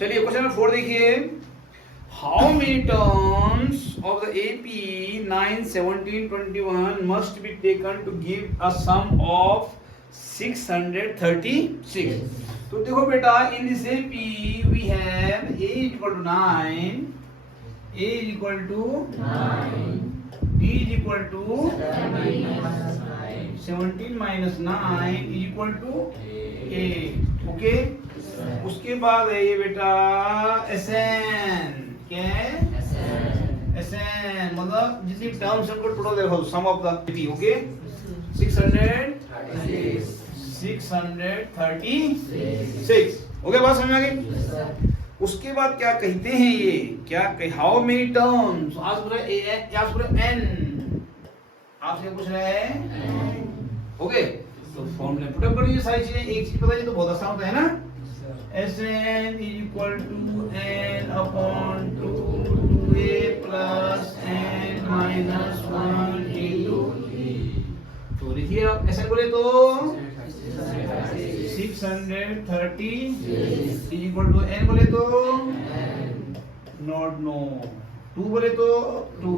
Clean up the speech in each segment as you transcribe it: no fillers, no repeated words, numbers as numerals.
चलिए question number 4 देखिए, how many terms of the AP 9, 17, 21 must be taken to give a sum of 636? तो देखो बेटा, in this AP we have A is equal to 9, A is equal to 9, B is equal to 17 minus 9 is equal to 8. Okay, उसके बाद है ये बेटा SN, क्या है SN, मतलब जितनी टर्म्स है उनको टोटल देखो, sum of the AP. Okay, 636. Okay, बात समझ में आ गई? उसके बाद क्या कहते हैं ये, क्या कह, हाउ मेनी टर्म्स, आज पूरा N, आपसे पूछ रहा है. ओके, तो फॉर्मूला पुट अप कर दीजिए सारी चीजें, एक चीज पता है तो बहुत आसान होता है ना. Sn is equal to n upon 2a plus n minus 1 into e. तो लिखिए आप, Sn बोले तो 630 is equal to n बोले तो नॉट नो, 2 बोले तो 2,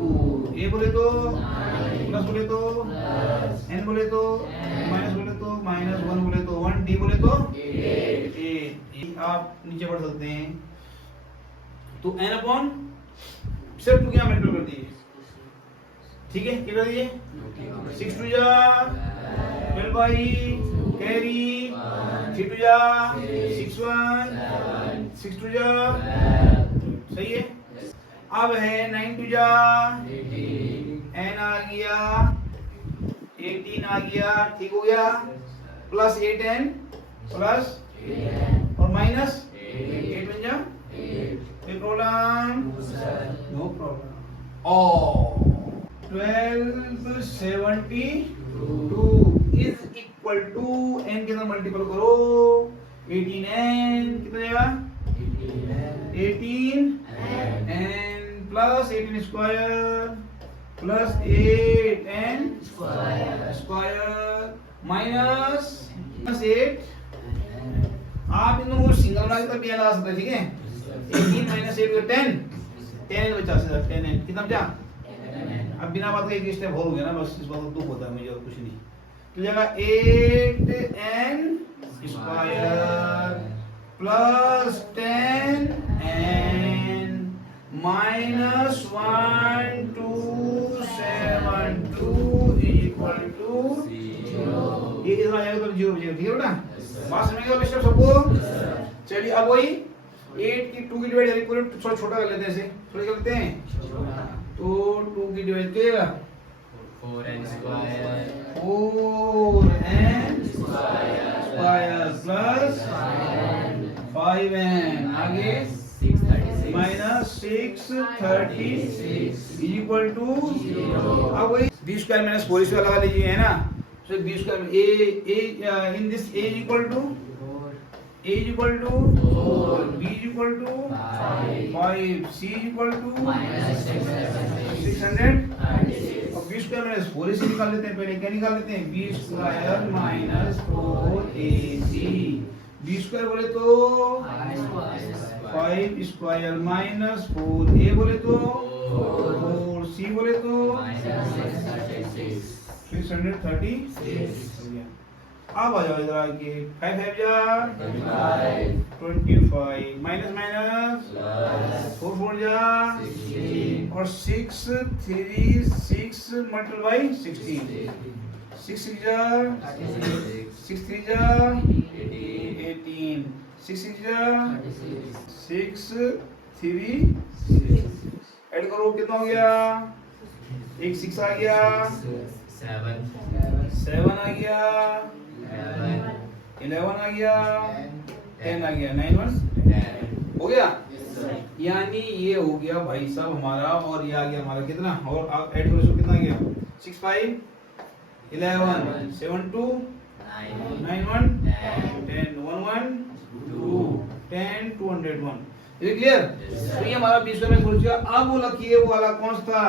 a बोले तो प्लस बोले तो n बोले तो माइनस बोले तो माइनस, 1 बोले तो 1, d बोले तो 8. आप नीचे पढ़ सकते हैं. तो n अपॉन सिर्फ 2 क्या मल्टीप्लाई कर दीजिए, ठीक है, क्या कर दीजिए, 6 2 जा 12 बाई कैरी, 3 2 जा 6 1, 6 2 जा, सही है. अब है 9 2 जा 18, n आ गया 18 आ गया, ठीक हो गया, प्लस 8n प्लस और माइनस 8 बन जा, कोई प्रॉब्लम, नो प्रॉब्लम. और 1272 इज इक्वल टू n के अंदर मल्टीपल करो, 18n कितना जाएगा, 18n plus 18 square plus 8n square minus 8. आप इन दोनों को सिंगल बना के तब लगा सकते हैं, ठीक है. 18 माइनस 8 10 बचा, 10n कितना बचा. अब बिना बात का एक स्टेप हो गया ना, बस इस बात का दुख होता है मुझे और कुछ नहीं. तो जगह 8n square plus 10n minus 1272 equal to 0. ये इतना जाएगा तो 0 बचेगा, ठीक है बेटा. बात समझ गए स्टेप सबको. चलिए अब वही 8 की 2 की डिवाइड पूरे थोड़ा छोटा कर लेते हैं, ऐसे थोड़ा कर लेते हैं. तो 2 की डिवाइड करिएगा 4n स्क्वायर प्लस 5n आगे माइनस 636 इक्वल टू 0. अब वही b स्क्वायर माइनस 4 स्क्वायर लगा लीजिए, है ना. So b square in this a is equal to 4, b is equal to 5, c is equal to -600. अब b square minus 4ac निकाल लेते हैं. पहले क्या निकाल लेते हैं, b square minus 4ac. b square बोले तो 5 square minus 4a बोले तो 4c बोले तो 636. अब आ जाओ इधर आके 5 5 जा 25 माइनस माइनस 4 4 जा 16 और 6 3 6 मल्टीप्लाई बाय 16, 6 6 जा 6 3 जा 18, 6 6 जा 6 3 ऐड करो कितना हो गया, एक 6 आ गया, 7 आ गया, 11 आ गया, 10 आ गया, 9 1 हो गया. यानी ये हो गया भाई साहब हमारा, और ये आ गया हमारा कितना, और आप ऐड करो कितना गया, 6 5 11 7 2 9 1 10 1 1 2 10 201. ये क्लियर. तो ये हमारा 20 में बोल दिया. अब वो लिखिए वो वाला कौन सा,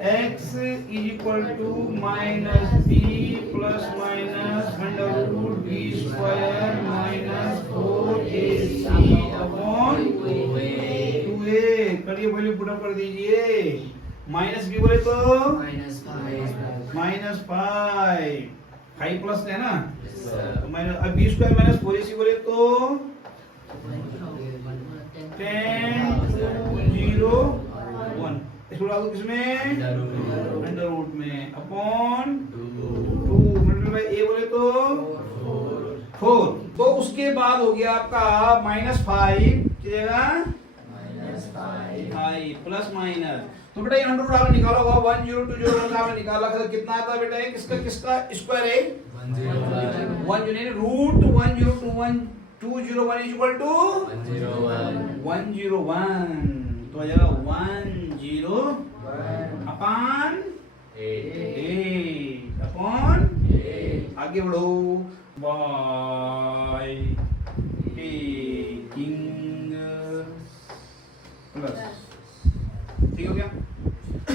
x is equal to minus b plus minus under root b square minus 4ac upon solve कर दीजिए। माइनस बी बोले तो -5, 5 प्लस है ना, तो माइनस, अब बी स्क्वायर माइनस 4ac बोले तो 10, 2, 0, 1। इसको डाल दो किसमें, अंडर रूट में, अपॉन 2 मल्टीप्लाई ए बोले तो 4। तो उसके बाद हो गया आपका -5 कितना, -5 प्लस माइनस, तो बेटा ये अंडर रूट आपने निकाला होगा 1 0 2 0 1 आपने निकाला, कितना आता है बेटा, किसका किसका स्क्वायर है, 1 जो नहीं, रूट 1 0 2 1 2 0 1 इक्वल टू 101, तो आ जाएगा 101 अपॉन 8 अपॉन, आगे बढ़ो, बाय टेकिंग प्लस, ठीक हो गया।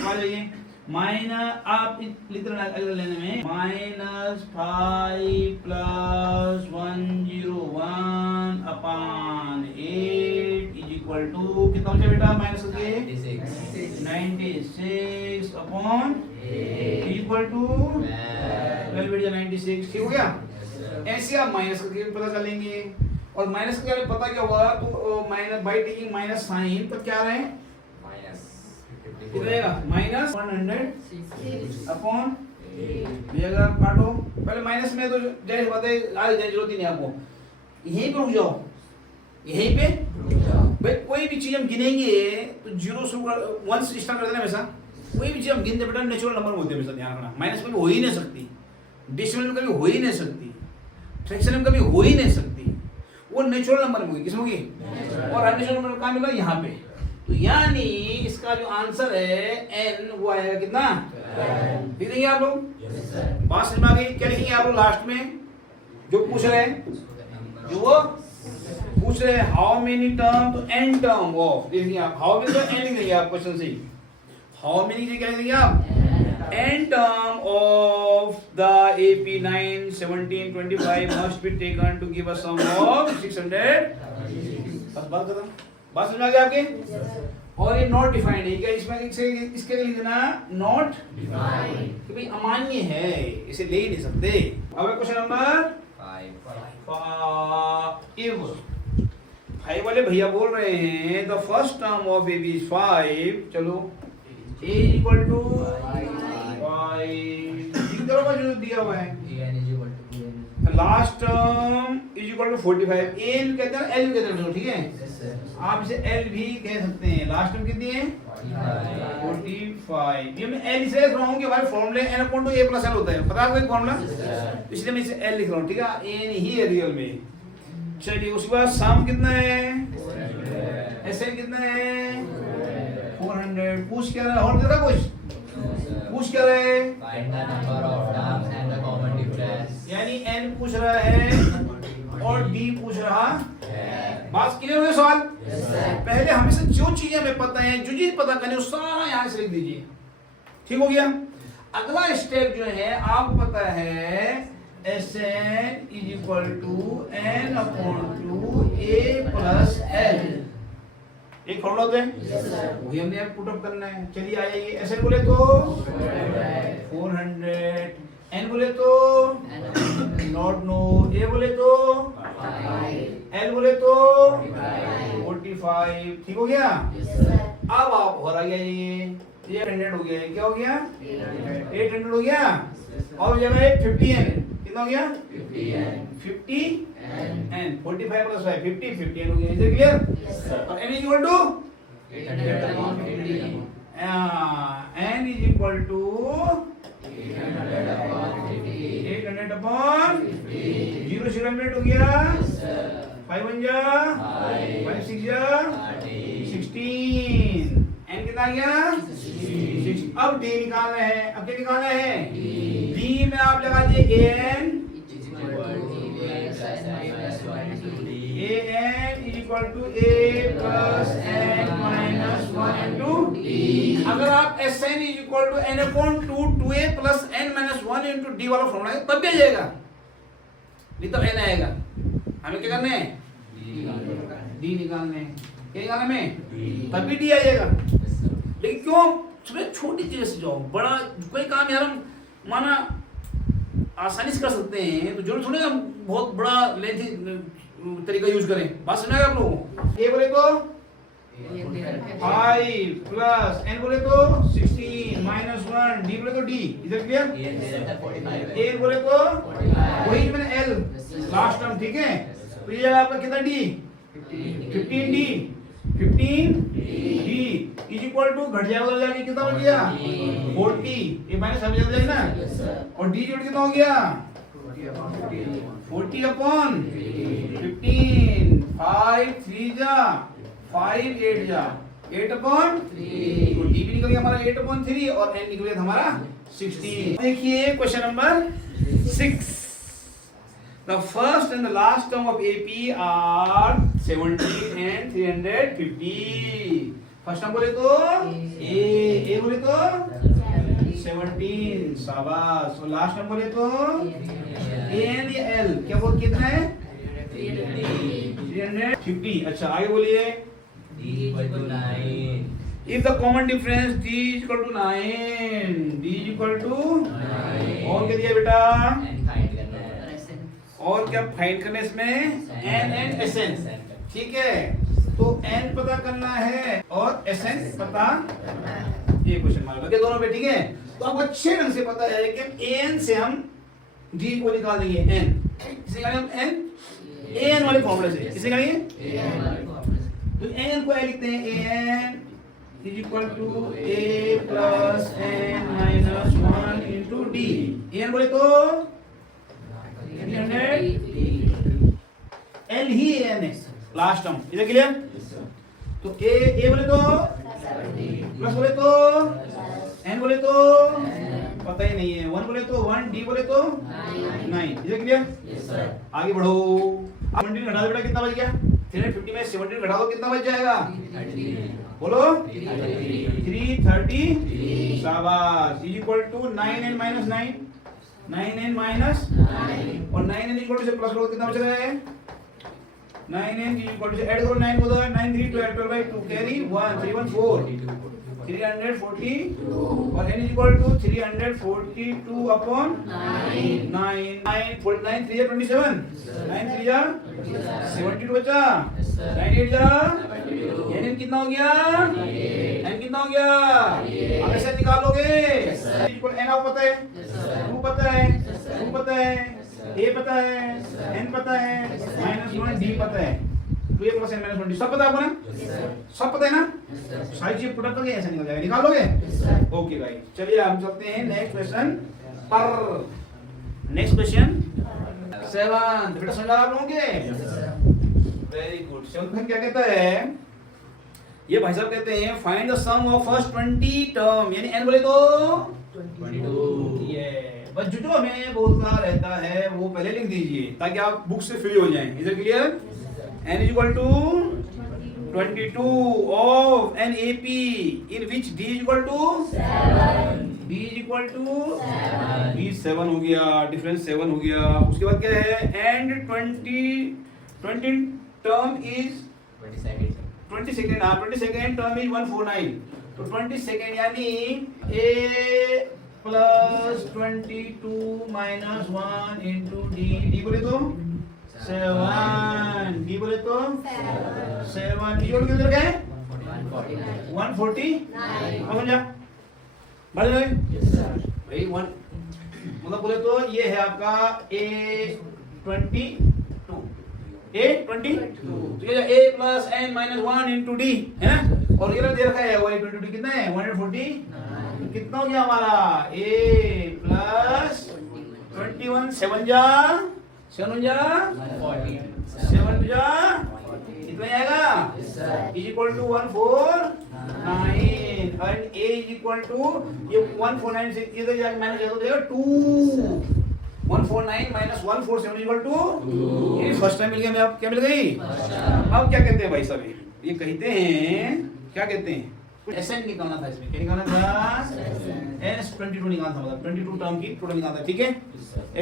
आ जाइए माइनस, आप लिख रहे अगले लेने में -5 plus 101 upon 8 is equal to कितना बचा बेटा, माइनस करके 96 अपॉन इक्वल टू 96, ठीक हो गया। ऐसे आप माइनस करके पता कर लेंगे, और माइनस का पता क्या होगा, तो minus by taking minus sign, तो क्या रहे कितना, -100 अपॉन, अगर काटो पहले माइनस में, तो जैसे बात है आगे जरूरत ही नहीं आपको, यहीं पे रुक जाओ, यहीं पे भाई कोई भी चीज हम गिनेंगे तो 0 से 1 से स्टार्ट कर देना हमेशा, कोई भी चीज हम गिनते बेटा नेचुरल नंबर बोलते हैं, हमेशा ध्यान रखना, माइनस में हो ही नहीं सकती, डेसिमल में कभी हो ही नहीं सकती, फ्रैक्शन में कभी हो ही नहीं सकती, वो नेचुरल नंबर में होगी, किसमें होगी, और अननेचुरल नंबर कहाँ मिला, यहाँ पे, तो यानी इसका जो आंसर है n वो आएगा कितना, लिख देंगे आप लोग, बात समझ में आ गई, क्या लिखेंगे आप लोग लास्ट में, जो पूछ रहे हैं, जो वो पूछ रहे हैं हाउ मेनी टर्म, तो n टर्म ऑफ, देखिए आप हाउ मेनी, तो n लिख देंगे आप क्वेश्चन से, हाउ मेनी क्या लिख देंगे आप, n term of the AP 9 17 25 must be taken to give a sum of 600, बस बात खत्म, बात समझ आ गई आपके, और ये नॉट डिफाइंड है, क्या इसमें इसके लिख देना नॉट डिफाइंड, कि भाई अमान्य है, इसे ले ही नहीं सकते। अब क्वेश्चन नंबर 5 वाले भैया बोल रहे हैं the first term of A B 5, चलो a इक्वल टू 5 जो दिया हुआ है, last term is equal to 45, a कहते हैं l कहते हैं, ठीक है, आप इसे l भी कह सकते हैं, लास्ट टर्म कितनी है 45, ये मैं l इसलिए लिख रहा हूँ कि हमारे फॉर्मूले n upon two a plus l होता है, पता है आपको फॉर्मूला, इसलिए मैं इसे l लिख रहा हूँ, ठीक है, a नहीं है रियल में। चलिए उसके बाद सम कितना है, sn कितना है 400, पूछ क्या रहा है, और देखा कुछ पूछ क्या रहा है, यानी n पूछ रहा है और d पूछ रहा है, बात क्लियर हुई सवाल, पहले हमेशा जो चीजें हमें पता है, जो चीज पता करनी है, सारा यहाँ से लिख दीजिए, ठीक हो गया। अगला स्टेप जो है आपको पता है Sn is equal to n upon two a plus l, एक फॉर्मूला होता है, वही हमने अब पुट अप करना है। चलिए आइए, Sn बोले तो 400, n बोले तो नॉट नो, a बोले तो l बोले तो 45, ठीक हो गया। अब आप और आ गया, ये 800 हो गया, क्या हो गया 800 हो गया, और जगह 50n, कितना हो गया 50n, 45 प्लस 5 50 50n हो गया, इज क्लियर। और n is equal to n is equal to 800 upon 0 से 100 हो गया, 5 1 जा 5 6 जा 16, n कितना आ गया 6। अब d निकालना है, अब क्या निकालना है, d में आप लगा दिए an is equal to a plus n minus 1 into d। अगर आप Sn is equal to n upon 2 2a plus n minus 1 into d वाला फॉर्मूला है तब भी आ जाएगा, नहीं तब n आएगा। हमें क्या करना है d निकालने हैं, क्या निकालना है तब भी d आ जाएगा, लेकिन क्यों सुबह छोटी चीज़ से जाओ, बड़ा कोई काम यार हम माना आसानी से कर सकते हैं, तो जरूर थोड़ी हम बहुत बड़ा लेंथी तरीका यूज करें। बात समझ आप लोगों को? ए बोले तो 5 प्लस एन बोले तो 16 माइनस 1 डी बोले तो डी, इधर क्लियर? ए बोले तो वही मैंने एल लास्ट टर्म, ठीक है? तो ये आपका कितना D 15 D 15 D is equal to घट जाएगा उधर जाके कितना बच गया 40, ये माइनस सब जल्द जाएगा ना, और डी जोड़ कितना हो गया 40 अपॉन 15, 5 3 जा 5 8 जा 8 अपॉन 3, तो डी भी निकल गया हमारा 8 अपॉन 3 और एन निकल गया हमारा 16। देखिए question number 6, the first and the last term of AP are 17 and 350। First term बोले तो ए बोले तो 17, शाबाश, और लास्ट टर्म बोले तो एन या एल, क्या बोल कितना है 350। अच्छा आगे बोलिए, D equal to 9। if the common difference d is equal to 9, d is equal to 9, और क्या दिया बेटा, n फाइंड करना है, और क्या फाइंड करने इसमें n एंड एसेंस, ठीक है? तो n पता करना है और एसेंस पता, ये क्वेश्चन मार्क लगे दोनों पे, ठीक है? तो आपको अच्छे ढंग से पता है कि an से हम d को निकाल देंगे, n इसे निकालेंगे हम n an वाले फॉर्मूले से, इसे निकालेंगे तो an को ऐसे लिखते हैं, an is equal to a plus n minus 1 into d, an बोले तो 300, एल ही एन है लास्ट टर्म, इधर क्लियर? तो ए बोले तो प्लस बोले तो एन बोले तो पता ही नहीं है, 1 बोले तो 1, डी बोले तो 9, इधर क्लियर? आगे बढ़ो, 17 घटा दो बेटा, कितना बच गया 350 में 17 घटा दो कितना बच जाएगा, बोलो 330, शाबाश, is equal to 9 N minus 9, 9 N minus और 9 एन इक्वल टू से प्लस करो कितना बच रहा है 9 एन इक्वल टू से ऐड करो 9 को, दो 9 3 12 12 बाय 2 कैरी 1 3 1 4 340 और n इक्वल टू 342 अपॉन 9 9 49 3 27 9 3 जा 72 बचा 9 8 जा n कितना हो गया n कितना हो गया, अब ऐसे निकालोगे इक्वल n आपको पता है 2 पता है 2 पता है a पता है n पता है -1 d पता है, 2a plus n minus 1 d सब पता है आपको ना, सब पता है ना, सारी चीज पुट अप करके ऐसे निकल जाएगा, निकाल लोगे? ओके भाई, चलिए हम चलते हैं नेक्स्ट क्वेश्चन पर। नेक्स्ट क्वेश्चन 7, बेटा समझ आ आप लोगों के? Very good. 7 में क्या कहता है, ये भाई साहब कहते हैं find the sum of first 20 term, यानी n बोले तो 22, ये बस जो हमें बोलता रहता है वो पहले लिख दीजिए ताकि आप बुक से फ्री हो जाएं, इधर clear? n is equal to 22 of an AP in which d is equal to 7, d is equal to 7, d 7 हो गया, डिफरेंस 7 हो गया। उसके बाद क्या है, and 20 term is 22nd, हाँ 22nd term is 149, तो 22nd यानी a plus 22 minus 1 into d, d बोले तो 7, d बोले तो 7, d जोड़ के उधर गए 149, समझ जा भाई भाई 1 मतलब बोले तो ये है आपका a22, तो ये a plus n minus 1 into d है ना, और ये दे रखा है वो a22 कितना है 140, कितना हो गया हमारा a plus 21 7 जा 7 जा 7 जा कितना आएगा is equal to 149 and a is equal to ये 149 से इधर जाके माइनस कर देगा 2, 149 माइनस 147 इक्वल टू 2, ये फर्स्ट टाइम मिल गया, मैं अब क्या मिल गई, अब क्या कहते हैं भाई साहब, ये कहते हैं क्या कहते हैं, कुछ एसेंट निकालना था, इसमें क्या निकालना था S22 निकालना था, मतलब 22 टर्म की टोटल निकालना था, ठीक है?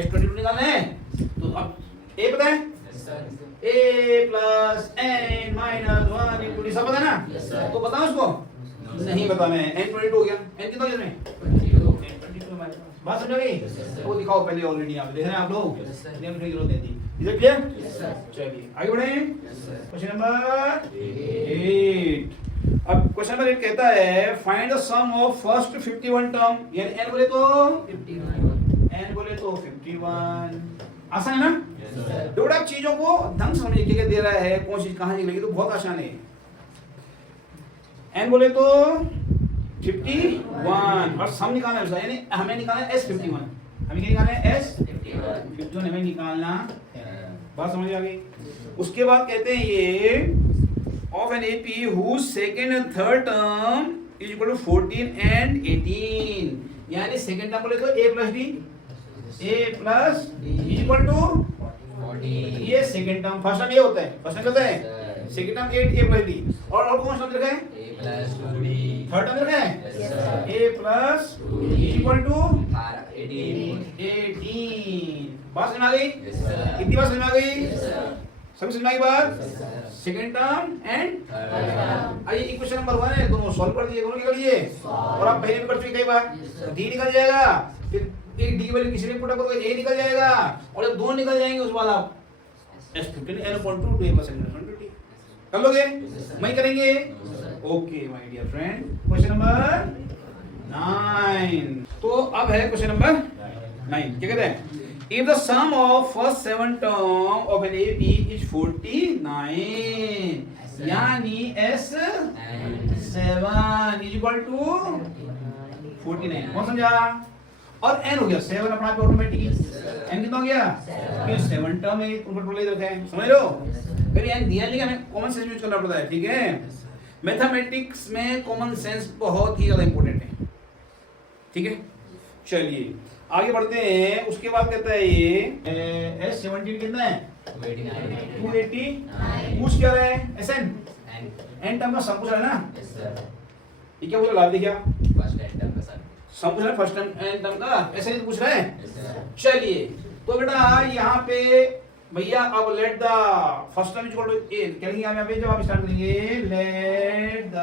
S22 निकालना है, तो अब a पता है a plus n minus 1 into d सब पता है ना, तो बताओ उसको नहीं बताना है। n 22 हो गया। n कितना हो गया इसमें? 22 हमारे पास। बात समझ गई? वो दिखाओ पहले ऑलरेडी यहाँ पे देख रहे हैं आप लोग। नेम की जरूरत नहीं थी। Is it clear? चलिए आगे बढ़े। Question number 8। अब क्वेश्चन नंबर 8 कहता है find the sum of first 51 term, यानी n बोले तो 51। आसान है ना? थोड़ा चीजों को ढंग समझिए क्या दे रहा है, कौन चीज कहां निकलेगी, तो बहुत आसान है। n बोले तो 51 और सम निकालना है उसका, यानी हमें निकालना है S51। हमें क्या निकालना है? S51 हमें निकालना है। बात समझ आ गई? उसके बाद कहते हैं ये of an AP whose second and third term is equal to 14 and 18, यानी सेकंड टर्म बोले तो a plus d is equal to 14। ये सेकंड टर्म, फर्स्ट टर्म ये होता है, फर्स्ट टर्म होता है second term 8 a plus d, और कौन सा लिखा है? a plus 2d। Third term लिखा है Yes, sir. a plus equal to 18। बात समझ में आ गई? Yes, sir. कितनी बात समझ में आ गई? Yes, sir. समझ में आई बात? Yes, sir. Second term and Third term. आइए इक्वेशन नंबर 1 है, दोनों सॉल्व कर दिए, दोनों निकल लिए, और आप पहले भी कर चुके कई बार। d निकल जाएगा, फिर एक d वैल्यू किसी ने पुट करोगे a निकल जाएगा, और जब दोनों निकल जाएंगे उसके बाद आप s15 n/2 2a plus n/20 कर लोगे? वही करेंगे। Okay my dear friend, question number 9। तो अब है क्वेश्चन नंबर 9। क्या कहते हैं? If the sum of first 7 term of an AP is 49, यानी S7 is equal to 49। कौन समझा? और n हो गया 7 अपना पे ऑटोमेटिक। n कितना हो गया? ये 7 टर्म है, ऊपर टोटल रखा है, समझ लो? फिर n दिया नहीं, हमें कॉमन सेंस यूज करना पड़ता है, ठीक है? मैथमेटिक्स में कॉमन सेंस बहुत ही ज्यादा इंपॉर्टेंट है, ठीक है? चलिए आगे बढ़ते हैं। उसके बाद कहता है ये S17 कितना है? 280। पूछ क्या रहा है? SN n टर्म का सम पूछ रहा है ना? Yes, sir. ये क्या बोला? लाभ क्या First and term का sum. सम पूछ रहा है, फर्स्ट n टर्म का SN पूछ रहा है। Yes, sir. चलिए तो बेटा यहाँ पे भैया अब let the first term equal to a क्या लिखेंगे हम यहाँ पे? जब आप स्टार्ट करेंगे let the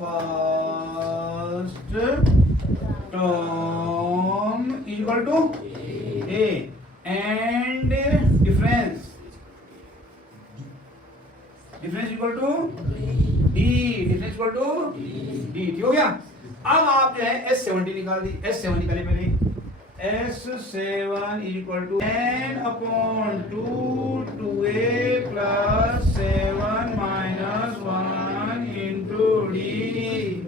first term equal to a and difference equal to d, difference equal to d, ठीक हो गया? अब आप जो है S70 निकाल दी। S7 निकाले पहले। S7 equal to n/2 2a plus 7 minus 1 into d।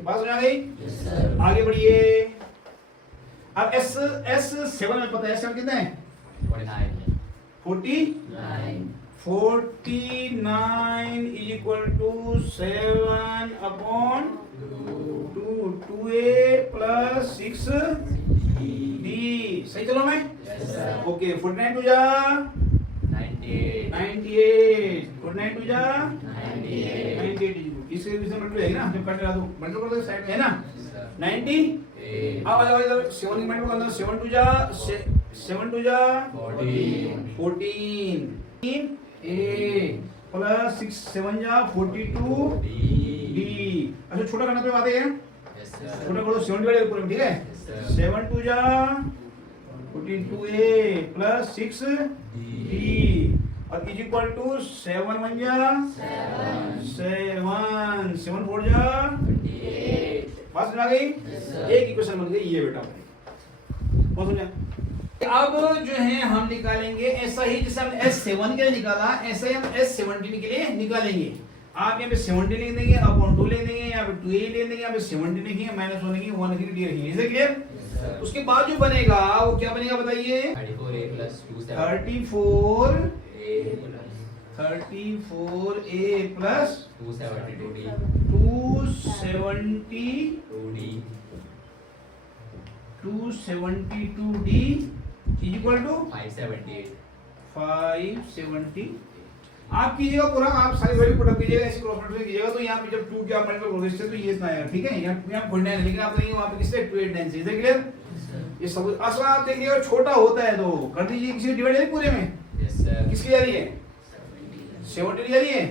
बात समझ आ गई? आगे बढ़िए। अब S7 में पता है S7 कितना है? 49 is equal to 7/2 2a plus 6d। सही चलो मैं? ओके 49 टू जा 98 49 टू जा 98। इसके बीच में मल्टीप्लाई है ना, जब कट रहा तो मल्टीप्लाई कर दो, साइड में है ना 90। अब आ जाओ इधर 7 की मल्टीप्लाई करना, 7 टू जा 14 a प्लस 6 7 जा 42 d। अच्छा छोटा करना तो आते हैं, छोटा करो 7 डिवाइड पूरे में, ठीक है? 7 टू जा 42a प्लस 6 d और इज इक्वल टू 7 1 जा 7 7 4 जा 28। बात समझ आ गई? एक इक्वेशन बन गई ये बेटा। बहुत समझा? अब जो है हम निकालेंगे ऐसा ही जैसे हमने S7 के लिए निकाला, ऐसे ही हम S17 के लिए निकालेंगे। आप यहाँ पे 70 लिख देंगे, अपॉन 2 लिख देंगे, यहाँ पे 2a लिख देंगे, यहाँ पे 70 लिखेंगे, माइनस 1 लिखेंगे, 1 लिखेंगे, d लिखेंगे। इसे क्लियर? उसके बाद जो बनेगा वो क्या बनेगा बताइए? 34a plus 272d is equal to 570। आप कीजिएगा पूरा, आप सारी वैल्यू पुट अप कीजिएगा, ऐसे क्रॉस मल्टीप्लाई कीजिएगा तो यहाँ पे जब 2 क्या मल्टीप्लाई करोगे इससे तो ये इतना आएगा, ठीक है? यहाँ 49 लेकिन आप करेंगे वहाँ पे किससे 289 से। इसे क्लियर? ये सब असल आप देखिएगा छोटा होता है तो कर दीजिए, किसी डिवाइड है पूरे में? Yes, sir. किसकी जा रही है? 70 जा रही है,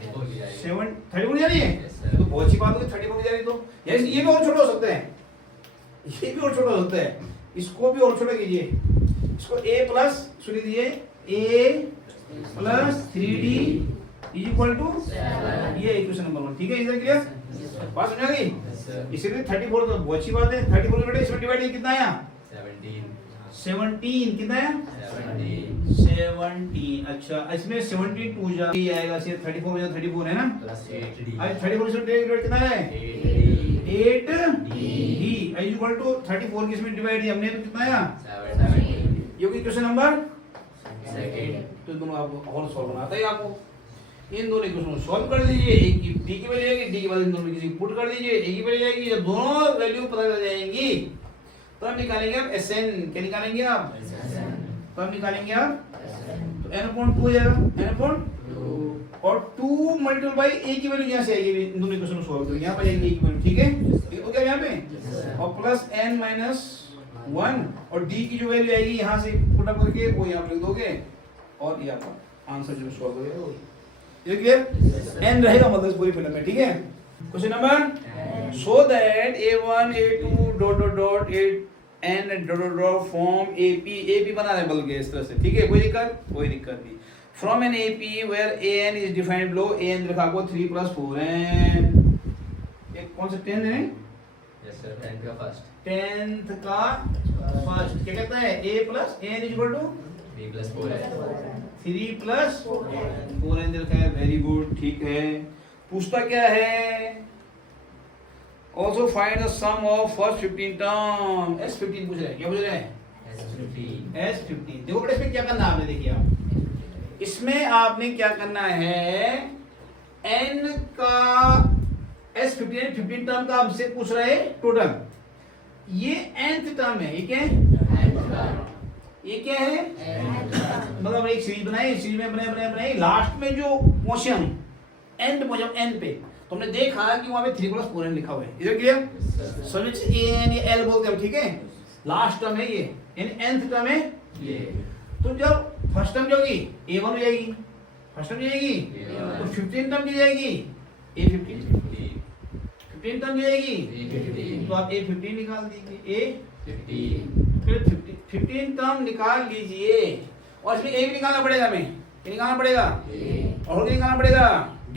7 34 जा रही है Yes, sir. तो बहुत अच्छी बात होगी 34 जा रही तो यानी ये भी और छोटा हो सकता है, ये भी और छोटा हो सकता है, इसको भी और छोटा कीजिए, इसको a प्लस सुनिए दीजिए a plus 3d is equal to ये इक्वेशन नंबर 1। ठीक है इधर क्लियर बात समझ आ गई। इसीलिए 34 तो बहुत अच्छी बात है, 34 बेटे इसमें डिवाइड कितना आया 17 कितना आया 17। अच्छा इसमें 17 2 जा ये आएगा सिर्फ 34 हो जाए 34 है ना, आज 34 से डिवाइड कितना है 8 d इज इक्वल टू 34 की इसमें डिवाइड हमने तो कितना आया ये इक्वेशन नंबर तो दोनों आपको और सॉल्व बनाता है आपको, इन दोनों इक्वेशन को सॉल्व कर दीजिए, एक की d की वैल्यू आएगी, d की वैल्यू इन दोनों में किसी पुट कर दीजिए, a की वैल्यू आएगी, जब दोनों वैल्यू पता चल जाएंगी तब निकालेंगे आप Sn, क्या निकालेंगे आप तब निकालेंगे आप तो n/2 हो जाएगा n/2 और 2 मल्टीप्लाई बाय a की वैल्यू यहां से आएगी, इन दोनों इक्वेशन को सॉल्व करेंगे यहां पर आएगी a की वैल्यू। ठीक है तो क्या यहां पे और प्लस n - 1 और d की जो वैल्यू आएगी यहां से पुट अप करके वो यहां पर लिख दोगे और ये आपका आंसर जो सॉल्व हो जाएगा। ये क्लियर n रहेगा मतलब पूरी फिल्म में। ठीक है question number so that a1 a2 dot dot dot n dot dot dot form ap बना रहे बल्कि इस तरह से। ठीक है कोई दिक्कत नहीं। From an ap where an is defined below, an लिखा को 3 + 4n एक कौन सा 10 है यस सर 10 का फर्स्ट 10th का फर्स्ट क्या कहता है a plus n is equal to b + 4 है 3 + 4n लिखा है। वेरी गुड ठीक है। पूछता क्या है also find the sum of first 15 term s15 पूछ रहे हैं, क्या पूछ रहे हैं s15। देखो बेटा इसमें क्या करना है आपने, देखिए आप इसमें आपने क्या करना है n का s15 15 टर्म का हमसे पूछ रहे हैं टोटल, ये nth टर्म है, ये क्या है ये क्या है मतलब एक सीरीज बनाई, सीरीज में बनाई लास्ट में जो पोर्शन एंड पहुंचा n पे तो हमने देखा कि वहां पे 3 + 4n लिखा हुआ है। इधर क्लियर समझ a ये l बोलते हैं। ठीक है लास्ट टर्म है ये यानी nth टर्म है ये, तो जब फर्स्ट टर्म जाएगी a1 हो जाएगी, फर्स्ट टर्म जाएगी तो 15 टर्म की जाएगी a15 15 टर्म जाएगी तो आप a15 निकाल दीजिए a15 फिर 15 टर्म निकाल लीजिए और इसमें a भी निकालना पड़ेगा, हमें क्या निकालना पड़ेगा और क्या निकालना पड़ेगा d,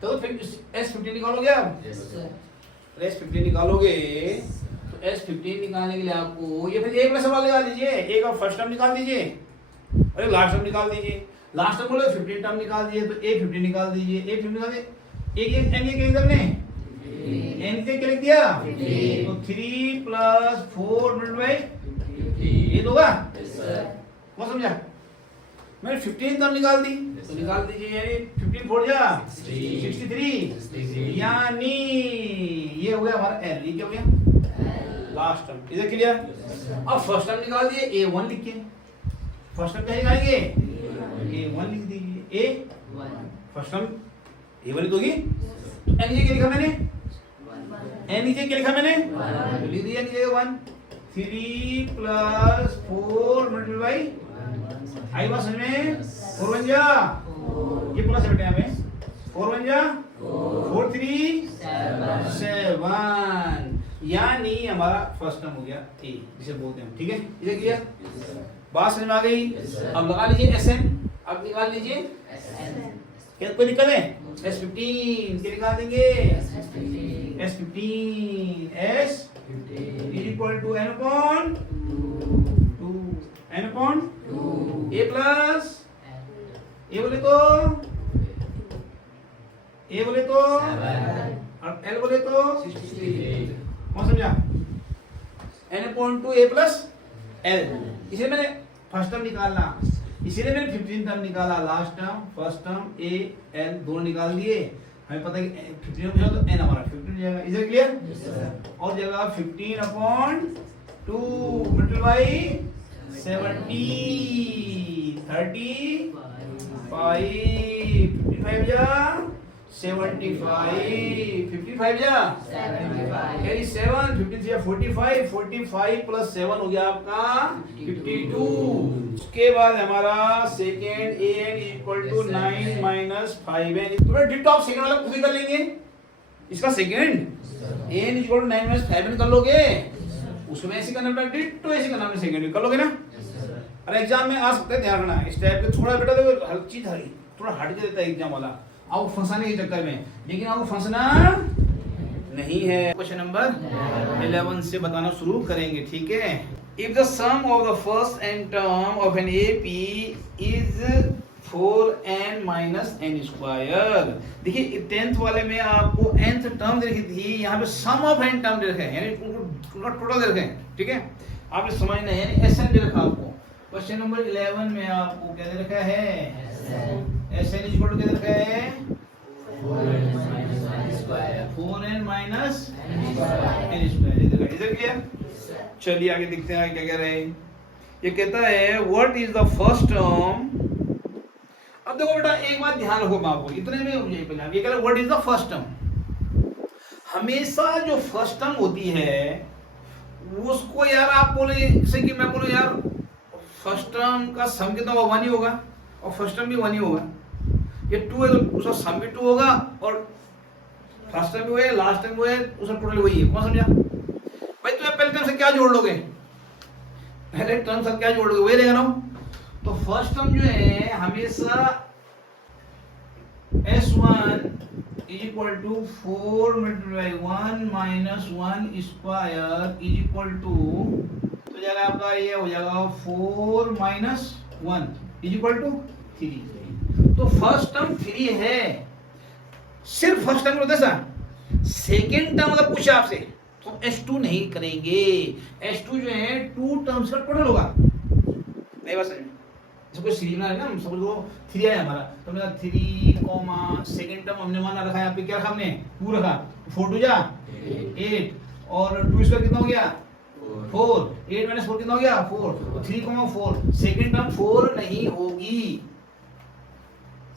तो फिर s15 निकालोगे आप s15 निकालोगे तो s15 निकालने के लिए आपको ये फिर a प्लस वाला लगा लीजिए, a का फर्स्ट टर्म निकाल दीजिए और एक लास्ट टर्म निकाल दीजिए, लास्ट टर्म बोले 15 टर्म निकाल दीजिए तो a15 निकाल दीजिए, a15 निकाल दीजिए एक n के किधर ने n के क्या लिख दिया तो 3 + 4 × ये होगा कौन समझा मैंने 15 टर्म निकाल दी तो निकाल दीजिए यानी 15 4 जा 63 यानी ये हो गया हमारा l, ये क्या हो गया लास्ट टर्म। इधर क्लियर अब फर्स्ट टर्म निकाल दिए a1 लिख के, फर्स्ट टर्म क्या निकालेंगे a1 लिख दीजिए a फर्स्ट टर्म a1 लिख दोगी तो n नीचे क्या लिखा मैंने n नीचे क्या लिखा मैंने तो लिख दिया नीचे 1 3 + 4 मल्टीप्लाई आई बात समझ में 4 1 जा ये प्लस है बेटे यहाँ पे 4 1 जा 4 3 7 यानी हमारा फर्स्ट टर्म हो गया ए जिसे बोलते हैं। ठीक है इधर किया बात समझ में आ गई। अब लगा लीजिए Sn, अब निकाल लीजिए क्या कोई दिक्कत है s15 क्या निकाल देंगे s15 s is equal to n/2 a plus a बोले तो और l बोले तो 68 कौन समझा n/2 a प्लस l। इसे मैंने फर्स्ट टर्म निकालना, इसीलिए मैंने 15 टर्म निकाला, last term first term a l दोनों निकाल दिए, हमें पता है कि 15 हो तो n हमारा 15 हो जाएगा। इधर क्लियर और जगह 15/2 मल्टीप्लाई 70 35 55 जा 75 55 या कैरी 7 53 या 45 45 प्लस 7 हो गया आपका 52। उसके बाद हमारा second an equal to 9 minus 5n। थोड़ा डिट ऑफ सेकेंड वाला खुद ही कर लेंगे। इसका second an equal to 9 minus 5n कर लोगे, उसको में ऐसे करना पड़ेगा, डिट ऐसे करना है, सेकेंड कर लोगे ना। अरे एग्जाम में आ सकते हैं, ध्यान रखना इस टाइप के। थोड़ा बेटा देखो हर चीज हरी थोड़ा हट के देता है एग्जाम वाला, आपको फंसाने के चक्कर में, लेकिन आपको फंसना नहीं है। क्वेश्चन नंबर 11 से बताना शुरू करेंगे, ठीक है। If the sum of the first N term of an AP is 4n minus n square. देखिए 10th वाले में आपको nth टर्म दे रखी थी, यहाँ पे सम ऑफ n टर्म दे रखे हैं, यानी उनका टोटल दे रखे हैं, ठीक है। आपने समझना है, यानी Sn दे रखा आपको। क्वेश्चन नंबर 11 में आपको क्या दे रखा है, Sn इक्वल टू क्या दे रखा है, 4n माइनस n स्क्वायर। इधर क्लियर। चलिए आगे देखते हैं क्या कह रहे हैं। ये कहता है what is the first term. अब देखो बेटा एक बात ध्यान रखो बाबू, इतने में हो जाए पहले। ये कह रहे what is the first term. हमेशा जो फर्स्ट टर्म होती है उसको यार आप बोले, जैसे कि मैं बोलूं यार फर्स्ट टर्म का सम कितना होगा, 1 ही होगा, और फर्स्ट टर्म भी 1 ही होगा। ये 2 है तो उसका सम भी 2 होगा, और फर्स्ट टर्म भी वही है, लास्ट टर्म वही है, उसका टोटल वही है। कौन समझा भाई? तो पहले टर्म से क्या जोड़ लोगे, पहले टर्म से क्या जोड़ लोगे, वही रहेगा ना। तो फर्स्ट टर्म जो है हमेशा S1 is equal to 4 multiply 1 minus 1 square is equal to, तो जाएगा आपका ये हो जाएगा 4 माइनस 1 इज इक्वल टू 3। तो फर्स्ट टर्म 3 है, सिर्फ फर्स्ट टर्म होता है सर। सेकेंड टर्म अगर पूछे आपसे तो S2 नहीं करेंगे। S2 जो है 2 टर्म्स का टोटल होगा। नहीं बस कोई सीरीज ना है ना, समझ लो 3 है हमारा, तो हमने 3 सेकंड टर्म हमने माना रखा है, यहाँ पे क्या रखा हमने 2 रखा, 4 2 जा 8, और 2 स्क्वायर कितना हो गया 4, 8 माइनस 4 कितना हो गया 4, तो 3 4। सेकंड टर्म 4 नहीं होगी,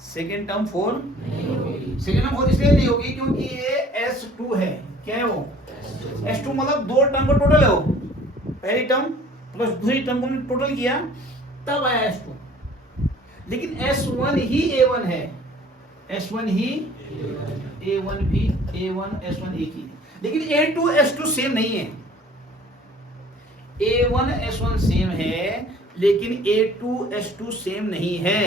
सेकंड टर्म 4 नहीं होगी। सेकंड टर्म 4 इसलिए नहीं होगी क्योंकि ये S2 है। क्या है वो, S2 मतलब 2 टर्म का टोटल है वो, पहली टर्म प्लस दूसरी टर्म को हमने टोटल किया तब आया S2। लेकिन S1 ही A1 है, S1 ही A1 भी A1 S1 एक ही। लेकिन A2 S2 सेम नहीं है। A1 S1 सेम है लेकिन A2 S2 सेम नहीं है।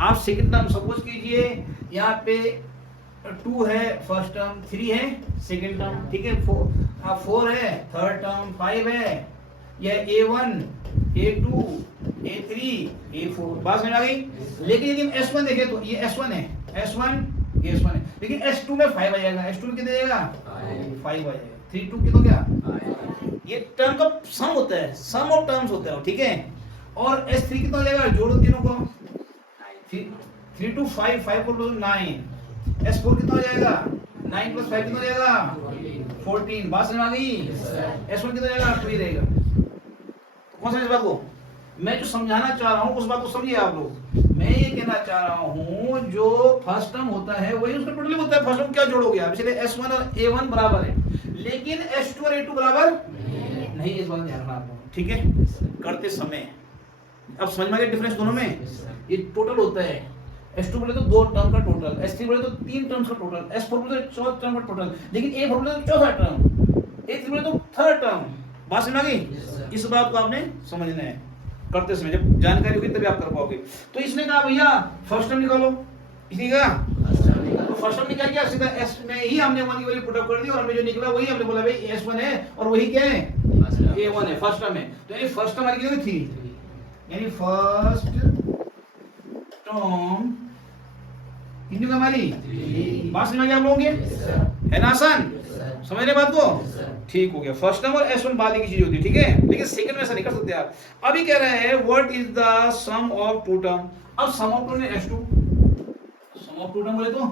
आप सेकंड टर्म सपोज कीजिए, यहाँ पे 2 है फर्स्ट टर्म, 3 है सेकंड टर्म, ठीक है, 4 है थर्ड टर्म, 5 है, यह A1 A2 A3 A4, बात समझ आ गई। लेकिन यदि हम S1 देखें तो ये S1 है, S1 ये S1 है, लेकिन S2 में 5 आ जाएगा, S2 में कितना जाएगा 5 आ जाएगा, 3 2 कितना क्या, ये टर्म का सम होता है, सम ऑफ टर्म्स होता है, ठीक है। और S3 कितना हो जाएगा, जोड़ो तीनों को, 3 2 5 5 4 9, S4 कितना हो जाएगा 9 प्लस 5 कितना हो जाएगा 14, बात समझ आ गई। S1 कितना हो जाएगा 2 ही रहेगा। कौन सा इस बात को मैं जो समझाना चाह रहा हूँ उस बात को समझिए आप लोग। मैं ये कहना चाह रहा हूँ जो फर्स्ट टर्म होता है वही उसका टोटल होता है। फर्स्ट टर्म क्या जोड़ोगे आप, इसलिए S1 और A1 बराबर है, लेकिन S2 और A2 बराबर नहीं। इस बात ध्यान रखना आपको, ठीक है, करते समय। अब समझ में आ गया डिफरेंस दोनों में। ये टोटल होता है, S2 बोले तो 2 टर्म का टोटल, S3 बोले तो 3 टर्म्स का टोटल, S4 बोले तो 4 टर्म का टोटल, लेकिन A4 बोले तो चौथा टर्म, A3 बोले तो थर्ड टर्म। बात समझ आ गई। इस बात को आपने समझना है करते समय, जब जानकारी होगी तभी आप कर पाओगे। तो इसने कहा भैया फर्स्ट टर्म निकालो, इसने कहा तो फर्स्ट टर्म ने क्या किया, सीधा S में ही हमने 1 की वैल्यू पुट अप कर दी और हमें जो निकला वही हमने बोला भाई S1 है और वही क्या है A1 है, फर्स्ट टर्म है। तो यानी फर्स्ट टर्म हमारी कितनी थी, यानी फर्स्ट टर्म कितनी का हमारी 3। बात समझ में आ गया आप लोगों के, है ना आसान, समझ रहे बात को, ठीक हो गया। फर्स्ट टर्म और S1 बाद की चीज होती है, ठीक है, लेकिन सेकंड में ऐसा नहीं कर सकते आप। अभी कह रहे हैं what is the sum of 2 term. अब सम ऑफ 2 ने S2, सम ऑफ 2 टर्म बोले तो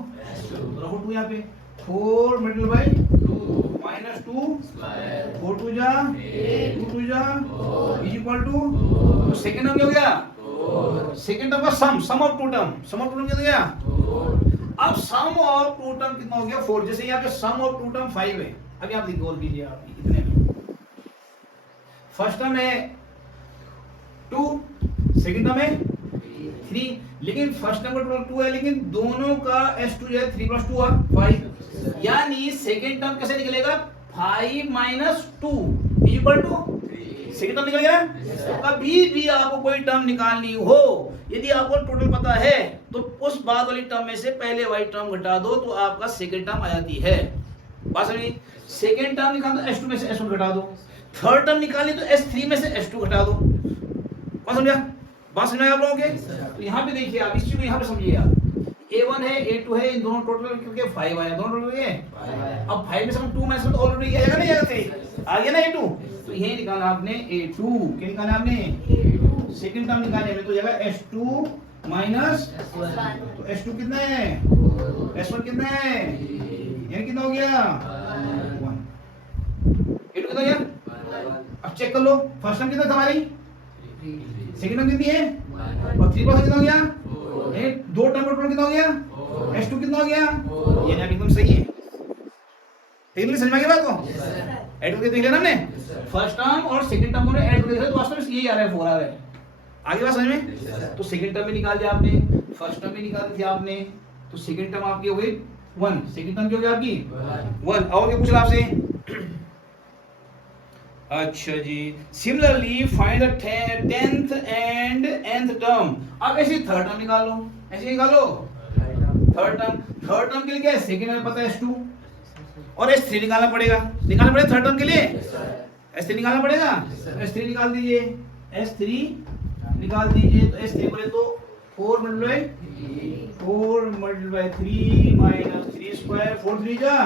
रखो 2 यहाँ पे, 4 मल्टीप्लाई 2 माइनस 2 4 2 जा 2 2 जा इज इक्वल टू, तो सेकंड टर्म क्या हो गया, सेकंड टर्म का sum of 2 term, sum of 2 term क्या हो गया। अब सम ऑफ टू टर्म कितना हो गया 4, जैसे यहाँ पे सम ऑफ टू टर्म 5 है। अभी आप गौर कीजिए, आप इतने में फर्स्ट टर्म है 2, सेकंड टर्म है 3, लेकिन फर्स्ट टर्म का टोटल 2 है, लेकिन दोनों का S2 जो है 3 + 2 5, यानी सेकंड टर्म कैसे निकलेगा 5 - 2 = सेकंड टर्म निकल गया। तो कभी भी आपको कोई टर्म निकालनी हो, यदि आपको टोटल पता है तो उस बाद वाली टर्म में से पहले वाली टर्म घटा दो तो आपका सेकंड टर्म आ जाती है। बात समझी? सेकंड टर्म निकालना तो S2 में से S1 घटा दो, थर्ड टर्म निकालनी तो S3 में से S2 घटा दो। बात समझा? बात समझा आप लोगों के? तो यहाँ पे देखिए आप, इस चीज को यहाँ पे समझिए आप, A1 है A2 है, इन दोनों टोटल करके 5 आया, दोनों टोटल है। अब 5 में से हम 2 में से तो ऑलरेडी आ जाएगा ना, आ गया ना A2, तो ये निकाला आपने A2, क्या निकाला आपने A2, सेकंड टर्म निकालने में तो जाएगा S2 माइनस तो S2 कितना है, S1 कितना है, ये कितना हो गया 1, A2 कितना हो गया। अब चेक कर लो, फर्स्ट टर्म कितना था हमारी, सेकंड टर्म कितनी है, और 3 कितना हो गया, दो टर्म टोटल कितना हो गया, S2 कितना हो गया, ये ना एकदम सही है। ठीक, समझ में आ गया बात को? ऐड करके देख लेना हमने, फर्स्ट टर्म और सेकंड टर्म को ऐड करके देखा तो वास्तव में यही आ रहा है 4 आ रहा है। आगे बात समझ में? तो सेकंड टर्म में निकाल दिया आपने, फर्स्ट टर्म में निकाल दी थी आपने, तो सेकंड टर्म आपकी हो गई 1, सेकंड टर्म क्या हो गया आपकी 1। और क्या पूछ रहा आपसे? अच्छा जी, similarly find the 10th and nth term. अब ऐसे थर्ड टर्म निकाल लो, ऐसे निकालो थर्ड टर्म के लिए क्या है, सेकंड में पता है S2 और S3 निकालना पड़ेगा थर्ड टर्म के लिए, S3 निकालना पड़ेगा, S3 निकाल दीजिए, S3 निकाल दीजिए, तो S3 बोले तो 4 × 3 माइनस 3 स्क्वायर, 4 3 जा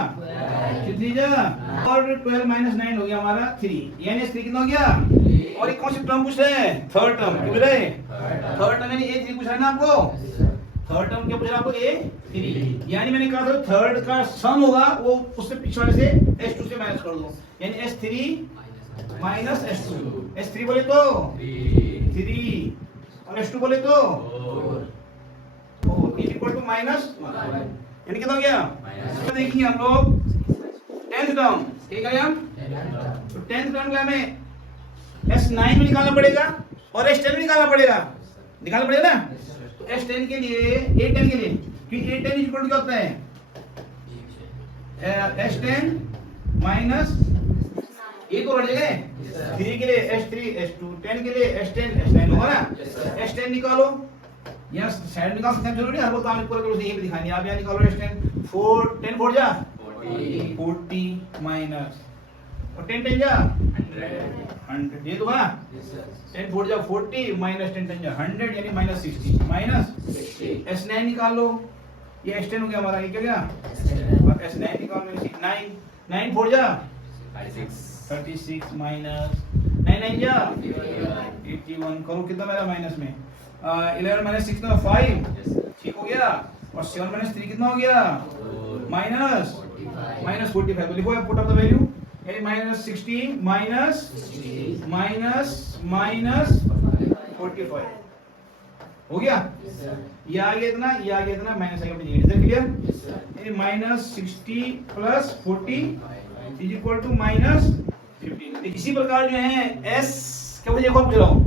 और 12 - 9 हो गया हमारा 3, यानी S3 कितना हो गया। और एक कौन सी टर्म पूछ रहे हैं, थर्ड टर्म पूछ रहे हैं, थर्ड टर्म यानी A3 पूछ रहा है ना आपको, थर्ड टर्म क्या पूछ रहा है आपको A3, यानी मैंने कहा था थर्ड का सम होगा वो उससे पीछे वाले से S2 से माइनस कर दो, यानी S3 माइनस S2, S3 बोले तो 3 और S2 बोले तो 4 इक्वल टू -1, यानी कितना हो गया। तो देखिए हम लोग 10th टर्म, ठीक है हम, तो 10th टर्म का हमें S9 में निकालना पड़ेगा और S10 में निकालना पड़ेगा ना। तो S10 के लिए A10 के लिए, क्योंकि A10 इक्वल टू क्या होता है S10 माइनस ये तो बढ़ जाएगा 3 के लिए S3 S2, 10 के लिए S10 S9 होगा ना। S10 निकालो, यहाँ साइड निकाल सकते हैं, जरूरी है हर बार काम पूरा करो, यही पे दिखानी है। आप यहाँ निकालो S10, 4 10 4 जा 40 माइनस और 10 10 जा 100, ये तो बना 10 4 जा 40 माइनस 10 10 जा 100, यानी -60 माइनस S9 निकाल लो, ये S10 हो गया हमारा, ये क्या गया और S9 निकाल लो, 9 4 जा 36 माइनस 9 9 जा 81, करो कितना मेरा माइनस में 11 - 6 कितना 5, ठीक हो गया, और 7 - 3 कितना हो गया -45, तो लिखो पुट अप द वैल्यू, यानी -60 माइनस 45 हो गया। ये आ गया इतना, ये आ गया इतना, माइनस आ गया, इधर क्लियर, यानी -60 + 40 इज इक्वल टू -15। इसी प्रकार जो है S क्या मुझे एक और पूछ रहा हूँ,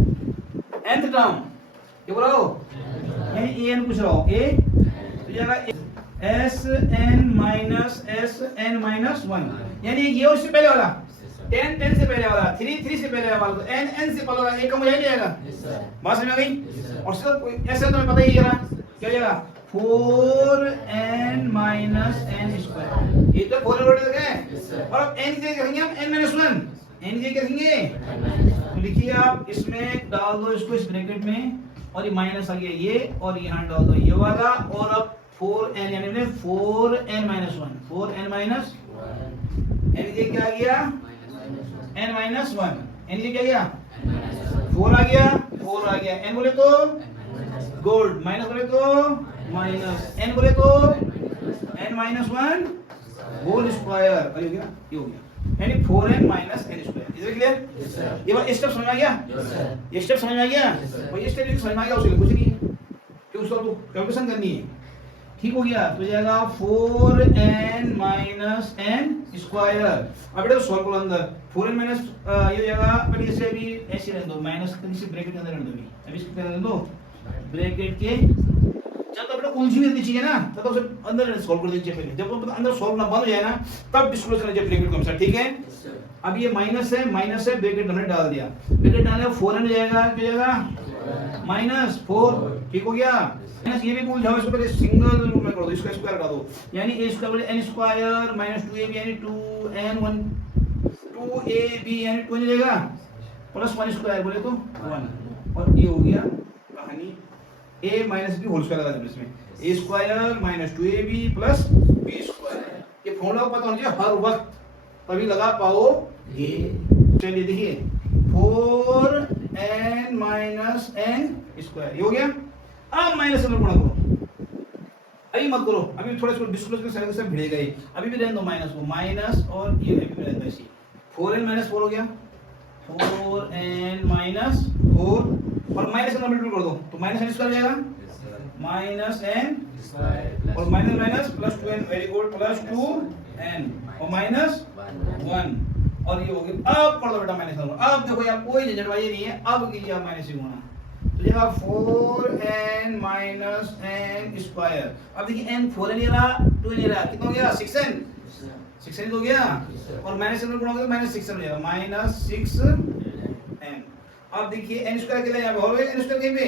nth टर्म क्या बोल रहा हो, यानी an पूछ रहा हूँ, a तो जाएगा Sn माइनस Sn माइनस 1, यानी ये उससे पहले वाला 10 10 से पहले वाला 3 3 से पहले वाला, तो n n से पहले वाला एक कम हो जाएगा, बात समझ में आ गई। और सिर्फ ऐसे तुम्हें पता ही है ना क्या हो जाएगा 4n माइनस n स्क्वायर, ये तो 4 रोटे लगे हैं, और अब n की जगह रखेंगे हम n-1, n की जगह रखेंगे तो लिखिए आप इसमें डाल दो इसको इस ब्रैकेट में, और ये माइनस आ गया ये, और यहाँ डाल दो ये वाला, और अब 4n यानी 4n minus 1, 4n minus n की जगह क्या आ गया n माइनस 1, n की क्या गया 4 आ गया, 4 आ गया, n बोले तो गोल्ड, माइनस बोले तो माइनस, n बोले तो n माइनस 1 होल स्क्वायर, और ये हो गया यानी 4n minus n square. Is it clear? ये बात स्टेप समझ में आ गया, ये स्टेप समझ में आ गया, और ये स्टेप समझ में आ गया, उसके लिए कुछ नहीं है कि उसको तो कैलकुलेशन करनी है। ठीक हो गया तो जाएगा 4n माइनस n स्क्वायर। अब बेटा सॉल्व करो अंदर 4n माइनस ये जाएगा पर इसे अभी ऐसे रहने दो माइनस इसे ब्रैकेट के अंदर रहने दो अभी इसके अंदर रहने दो ब्रैकेट के जब तक बेटा उलझी रहती चाहिए ना तब तक उसे अंदर सॉल्व कर दीजिए पहले जब वो अंदर सॉल्व ना बंद हो जाए ना तब डिस्क्लोज करना चाहिए ब्रैकेट को हमेशा ठीक है। अब ये माइनस है ब्रैकेट हमने डाल दिया ब्रैकेट डालने 4n हो जाएगा क्या जाएगा माइनस 4 ठीक हो गया माइनस ये भी भूल जाओ इसको पहले सिंगल रूप में कर दो इसका स्क्वायर कर दो यानी a square n square minus 2ab यानी 2n 2ab यानी 2 जाएगा प्लस 1 स्क्वायर बोले तो 1 और ये हो गया कहानी a minus b whole square लगा दो इसमें a स्क्वायर minus 2ab plus b square ये फॉर्मूला पता होना चाहिए हर वक्त तभी लगा पाओगे। चलिए देखिए 4n माइनस n स्क्वायर ये हो गया। अब माइनस से गुणा करो अभी मत करो अभी थोड़ा सा डिस्क्लोज के साथ भिड़ेगा ये अभी भी रहने दो माइनस को माइनस और ये अभी भी रहने दो इसी 4n माइनस 4 हो गया 4n माइनस 4 और माइनस से मल्टीप्लाई कर दो तो माइनस n स्क्वायर हो जाएगा माइनस n और minus minus plus 2n very good plus 2n और माइनस 1 और ये हो गया। अब कर दो बेटा माइनस अब देखो यार कोई झंझटबाजी नहीं है अब कीजिए आप माइनस से गुणा तो ये 4n माइनस n स्क्वायर। अब देखिए n 4n ये रहा 2n ये रहा कितना हो गया 6n हो गया और माइनस से गुणा करोगे माइनस 6n हो जाएगा माइनस 6n। अब देखिए n स्क्वायर के लिए यहाँ पे हो गया n स्क्वायर कहीं पे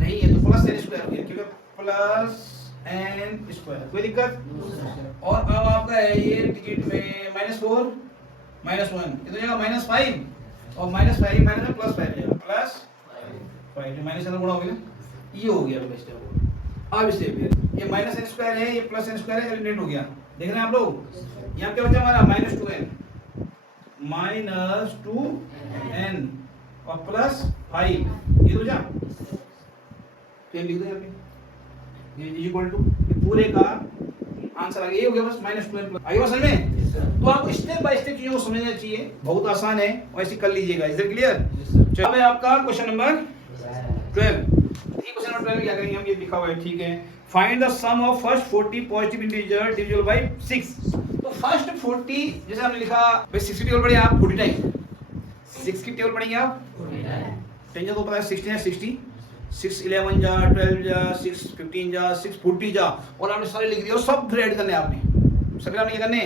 नहीं है तो प्लस n स्क्वायर हो गया क्योंकि प्लस n स्क्वायर कोई दिक्कत। और अब आपका है ये डिजिट में -4 -1 कितना हो जाएगा -5 और -5 माइनस प्लस 5 जाएगा प्लस 5 जो माइनस से गुणा हो गया ये हो गया बेटा स्टेप। अब स्टेप फिर ये माइनस n स्क्वायर है ये प्लस n स्क्वायर है एलिमिनेट हो गया देख रहे हैं आप लोग यहाँ क्या बचा हमारा -2n और प्लस 5 ये तो जा तो लिख दो यहाँ पे ये इक्वल टू पूरे का आंसर आ गया ये हो गया बस -2n आगे बस समझ में। तो आपको स्टेप बाय स्टेप चीजों को समझना चाहिए बहुत आसान है और ऐसे कर लीजिएगा इज इट क्लियर। चलो अब आपका क्वेश्चन नंबर 12 ये क्वेश्चन नंबर 12 में क्या करेंगे हम ये लिखा हुआ है ठीक है find the sum of first 40 positive integer divisible by 6। तो फर्स्ट 40 जैसे हमने लिखा भाई 6 की टेबल पढ़िए आप 40 टाइम 6 की टेबल पढ़ेंगे आप 10 तो पता है 60 है 60 6 11 जा 12 जा 6 15 जा 6 40 जा और आपने सारे लिख दिए और सब ऐड करने आपने सभी आपने क्या करने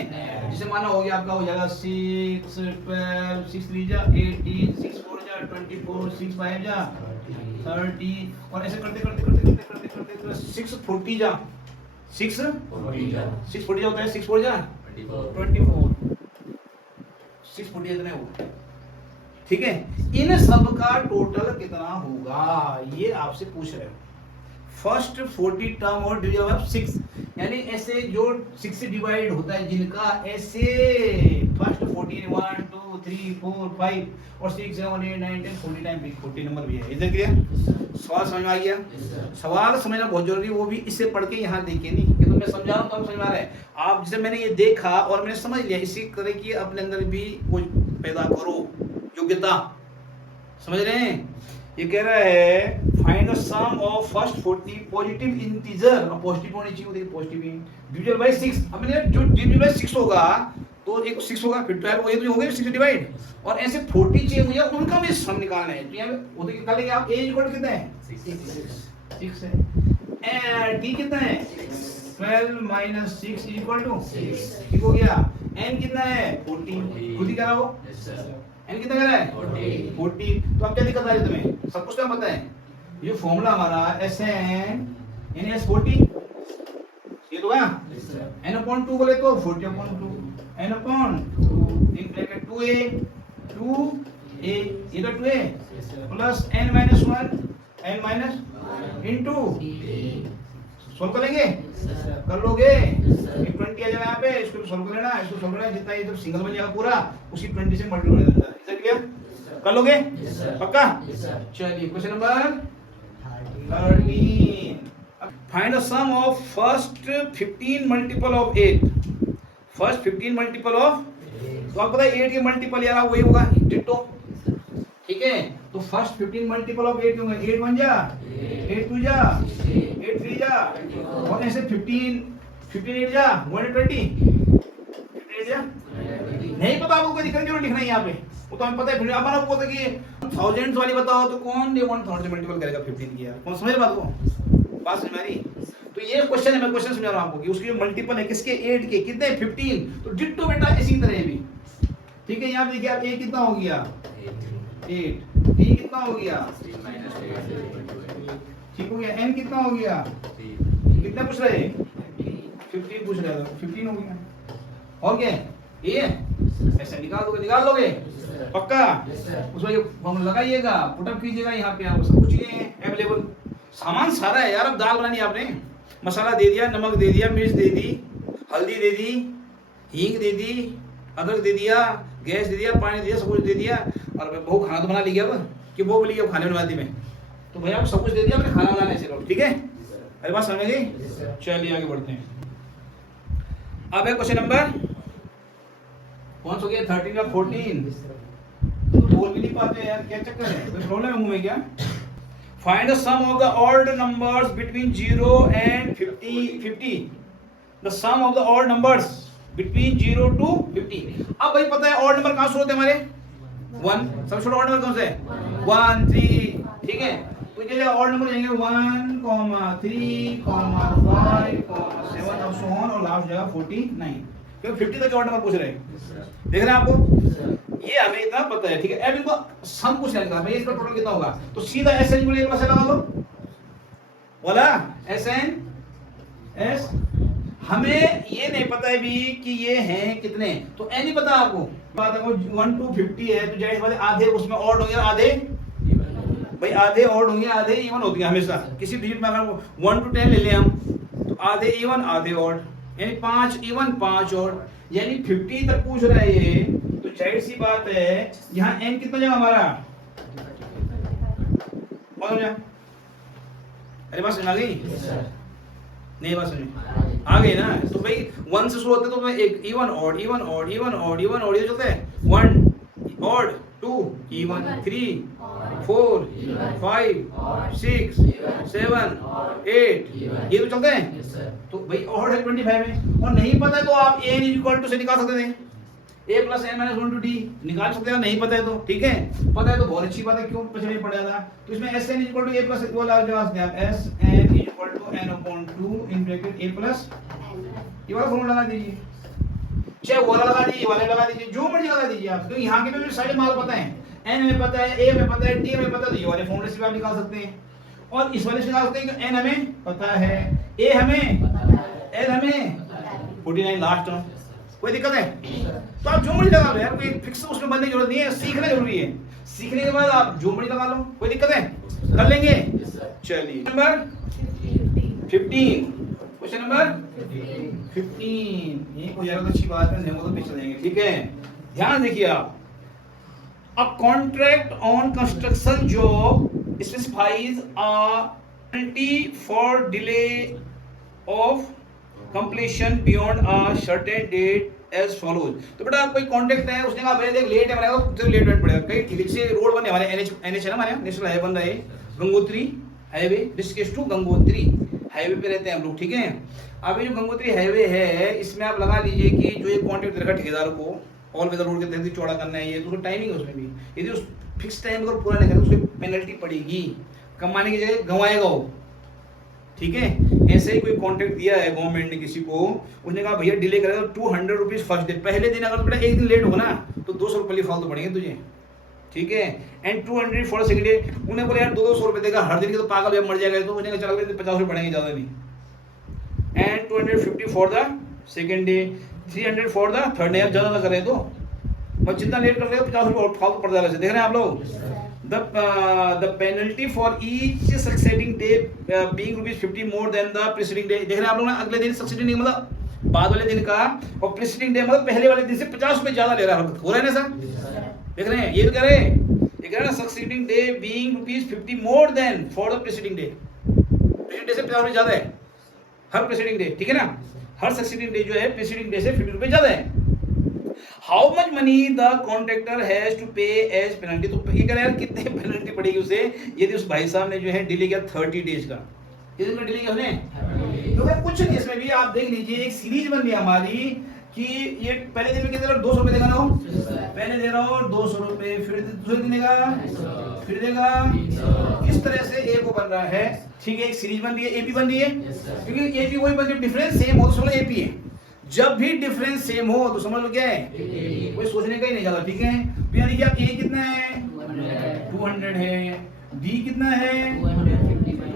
जैसे माना हो गया आपका हो जाएगा 6 12 6 3 जा 18 6 4 जा 24 6 5 जा 30 और ऐसे करते 640 जा 640 जा होता है 6 4 जा 24 640 इतने हो ठीक है। इन सब का टोटल कितना होगा ये आपसे पूछ रहे हो। फर्स्ट 40 टर्म और डिविजन बाय 6 यानी ऐसे जो 6 से डिवाइड होता है जिनका ऐसे फर्स्ट 40 1 2 3 4 5 और 6 7 8 9 10 40 टाइम 40 नंबर भी है इधर क्लियर। सवाल समझ में आ गया सवाल समझना बहुत जरूरी है वो भी इससे पढ़ के यहाँ देखे नहीं कि तो मैं समझा रहा हूँ तो आप समझ में आ रहा है आप जैसे मैंने ये देखा और मैंने समझ लिया इसी तरह की अपने अंदर भी कुछ पैदा करो योग्यता समझ रहे हैं। ये कह रहा है find the sum of first 40 positive integer और पॉजिटिव होनी चाहिए देखिए पॉजिटिव डिविजिबल बाय 6 अब मैंने जो डिविजिबल बाय 6 होगा तो एक 6 होगा फिर 12 ये तो हो गया 6 डिवाइड और ऐसे 40 चाहिए मुझे उनका भी सम निकालना है तो यहां पे वो तो निकालेंगे आप a इक्वल कितना है 6 है t कितना है 12 - 6 इक्वल टू 6 ठीक हो गया। n कितना है 40 खुद ही करा हो n कितना कर रहा है 40 तो अब क्या दिक्कत आ रही है तुम्हें सब कुछ क्या पता है ये फॉर्मूला हमारा Sn यानी S40 ये तो है n/2 बोले तो 40/2 n/2 इन ब्रैकेट 2a ये तो 2a plus n - 1 n - into solve करेंगे कर लोगे 20 आ जाएगा यहाँ पे इसको सोल्व कर लेना इसको सोल्व करना जितना ये जब सिंगल बन जाएगा पूरा उसी 20 से मल्टीप्लाई कर देना है क्लियर कर लोगे पक्का चलिए question number 13 find the sum of first 15 multiple of 8 first 15 multiple of तो आपको पता है 8 के मल्टीपल यार वही होगा डिट्टो ठीक है। तो फर्स्ट 15 मल्टीपल ऑफ 8 होगा 8 1 जा 8 2 जा 8 3 जा और ऐसे 15 8 जा 120 8 जा नहीं पता आपको, कोई दिक्कत क्यों लिखना है यहाँ पे, वो तो हमें पता है। फिर अब आपको बोलते कि थाउजेंड्स वाली बताओ तो कौन 1000 से मल्टीपल करेगा 15 की यार, कौन समझ बात को, बात समझ में आ रही। तो ये क्वेश्चन है, मैं क्वेश्चन समझा रहा हूँ आपको कि उसके मल्टीपल है किसके 8 के, कितने 15, तो डिट्टो बेटा इसी तरह भी ठीक है। यहाँ पे देखिए आप a कितना हो गया 8, d कितना हो गया ठीक हो गया, n कितना हो गया कितना पूछ रहे हैं 15 पूछ रहे हैं, 15 हो गया। और क्या ये ऐसे निकाल दोगे पक्का, उसमें ये फॉर्मूला लगाइएगा, पुटअप कीजिएगा, यहाँ पे आप सब कुछ ये अवेलेबल सामान सारा है यार। अब दाल बनानी है आपने, मसाला दे दिया, नमक दे दिया, मिर्च दे दी, हल्दी दे दी, हींग दे दी, अदरक दे दिया, गैस दे दिया, पानी दे दिया, सब कुछ दे दिया। और बहू खाना तो बना ली अब कि बहू बोली अब खाने बनवाती में, तो भैया आप सब कुछ दे दिया, अपने खाना बनाने से ठीक है। अरे बात समझ गई, चलिए आगे बढ़ते हैं। अब है क्वेश्चन नंबर कौन सा हो गया 13 या 14, तो बोल भी नहीं पाते यार, क्या चक्कर है, कोई प्रॉब्लम है मुंह में क्या। Find the sum of the odd numbers between 0 and 50। The sum of the odd numbers between 0 to 50। अब भाई पता है ऑड नंबर कहां शुरू होते हैं हमारे 1, सबसे छोटा ऑड नंबर कौन सा है 1 3 ठीक है। तो ये जगह ऑड नंबर जाएंगे 1 3 5 7 और सो ऑन, और लास्ट जगह 49, क्योंकि 50 तक ऑड नंबर पूछ रहे हैं, देख रहे हैं आपको, ये हमें इतना पता है ठीक है। अब इनको सम पूछ लेगा भाई, इसका टोटल कितना होगा, तो सीधा SN को प्लस लगा लो, बोला SN S। हमें ये नहीं पता है भी कि ये हैं कितने, तो ए नहीं पता आपको, बात है 1 to 50 है, तो जाहिर बात है आधे उसमें ऑड होंगे, आधे भाई आधे ऑड होंगे, आधे इवन होती है हमेशा। किसी डिजिट में अगर 1 to 10 ले लें हम, तो आधे इवन आधे ऑड, यानी 5 इवन 5 ऑड, यानी 50 तक पूछ रहा है ये, तो जाहिर सी बात है यहाँ n कितना जाएगा हमारा, अरे बात समझ आ गई नहीं, बात समझ आ गई ना। तो भाई 1 से शुरू होते तो मैं एक even odd even odd even odd even odd ये चलते हैं 1 ऑड 2 इवन 3 4 5 6 7 8 ये तो चलते हैं। तो भाई ऑड है 25 है, और नहीं पता है तो आप a इक्वल टू से निकाल सकते थे, a plus n minus 1 to d निकाल सकते हैं, नहीं पता है तो ठीक है, पता है तो बहुत अच्छी बात है, क्यों पीछे पड़ जाता। तो इसमें SN equal to a plus वो लगा सकते हैं आप, SN equal to n upon 2 in bracket a plus ये वाला फॉर्मूला लगा दीजिए, चाहे वो वाला लगा दीजिए, वाले लगा दीजिए, जो मर्जी लगा दीजिए आप, तो यहाँ के भी सारे माल पता है, n हमें पता है, a हमें पता है, d हमें पता है, तो ये वाले फॉर्मूले से भी आप निकाल सकते हैं, और इस वाले से निकाल सकते हैं कि n हमें पता है, a हमें, l हमें 49 लास्ट टर्म, कोई दिक्कत है। तो आप जो मर्जी लगा लो यार, कोई फिक्स उसमें बनने की जरूरत नहीं है, सीखना जरूरी है, सीखने के बाद आप जो मर्जी लगा लो, कोई दिक्कत है, कर लेंगे। चलिए नंबर 15, क्वेश्चन नंबर 15, ये कोई ज्यादा अच्छी बात है, नहीं वो तो पीछे जाएंगे ठीक है। ध्यान देखिए आप, a contract on construction job specifies a penalty for delay of completion beyond a certain date as follows. तो बेटा कोई कॉन्ट्रैक्ट है, उसने कहा भाई देख लेट है हमारा, तो लेट वेट पड़ेगा, कई ठीक से रोड बने हमारे NH है ना, हमारे नेशनल हाईवे बन रहा है, Gangotri highway, Rishikesh to Gangotri highway पे रहते हैं हम लोग ठीक है। अब ये जो गंगोत्री हाईवे है, इसमें आप लगा लीजिए कि जो ये कॉन्ट्रैक्ट रखा ठेकेदार को ऑल वेदर रोड के तहत चौड़ा करना है, ये तो टाइमिंग है उसमें भी, यदि उस फिक्स टाइम अगर पूरा नहीं करे तो उसकी पेनल्टी पड़ेगी, कमाने की जगह गंवाएगा वो ठीक है। ऐसे ही कोई कॉन्ट्रैक्ट दिया है गवर्नमेंट ने किसी को, उसने कहा भैया डिले करेगा तो 200 रुपीज फर्स्ट डे, पहले दिन अगर बेटा एक दिन लेट होगा ना तो 200 रुपये फालतू पड़ेंगे तुझे ठीक है, एंड 200 फॉर सेकंड डे। उन्हें बोले यार 200 रुपये देगा हर दिन के, तो पागल मर जाएगा, तो उन्हें चला 50 रुपये पड़ेंगे, ज्यादा नहीं, and 250 for the second day, 300 for the third day. ज्यादा ना करें तो बस जितना लेट कर रहे हो 50 रुपये फालतू पड़ जाएगा, देख रहे हैं आप लोग। The penalty for each succeeding day being ₹50 more than the preceding day। देख रहे हैं आप लोग ना, अगले दिन succeeding day मतलब बाद वाले दिन का, और preceding day मतलब पहले वाले दिन से 50 रुपए ज्यादा ले रहा है, हो रहा है ना सर, देख रहे हैं, ये तो कह रहे हैं, ये कह रहे हैं succeeding day being ₹50 more than for the preceding day, preceding day से 50 रुपए ज्यादा है हर preceding day ठीक है ना, हर succeeding day जो है preceding day से 50 रुपए ज्यादा है। How much money the contractor has to pay as penalty, तो ये कह रहे हैं यार कितने पेनल्टी पड़ेगी उसे यदि उस भाई साहब ने जो है डिले किया 30 डेज का, कितने का डिले किया उसने? तो भाई कुछ नहीं, इसमें भी आप देख लीजिए एक सीरीज बन गई हमारी कि ये पहले दिन में कितने 200 रुपए देगा ना हो, पहले दे रहा हूँ 200 रुपए, फिर दूसरे दिन देगा, फिर देगा, इस तरह से ए को बन रहा है। ठीक है, एक सीरीज बन रही है, एपी बन रही है, क्योंकि एपी वही बन, डिफरेंस सेम हो तो समझ एपी है। जब भी डिफरेंस सेम हो तो समझ लो क्या है, कोई सोचने का ही नहीं ज्यादा। ठीक है, तो यानी कि आप ए कितना है 200 है, डी कितना है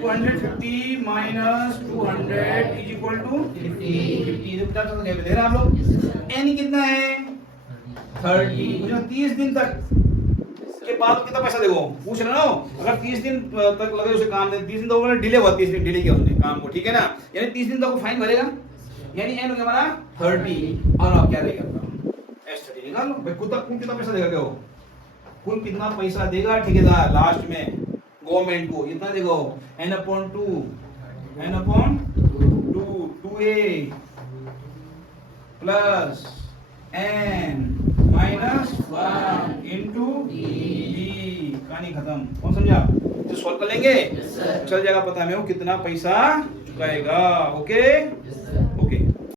250 माइनस 200 इज इक्वल टू 50। तो क्या दे रहे हैं आप लोग? एन कितना है 30। 30 दिन तक के बाद कितना पैसा देगो पूछ रहे हो? अगर 30 दिन तक लगे उसे काम दे, 30 दिन तो डिले हुआ, 30 दिन डिले किया उसने काम को, ठीक है ना, यानी 30 दिन तक वो फाइन भरेगा, यानी एन हो गया हमारा 30। और आप क्या देगा S30 निकाल लो भाई, कुल कितना पैसा देगा, क्या हो कुल कितना पैसा देगा ठेकेदार लास्ट में गवर्नमेंट को, इतना देखो n/2 2a plus n minus 1 into D. कहानी खत्म। कौन समझा? तो सॉल्व कर लेंगे, चल जाएगा पता में वो कितना पैसा चुकाएगा। ओके।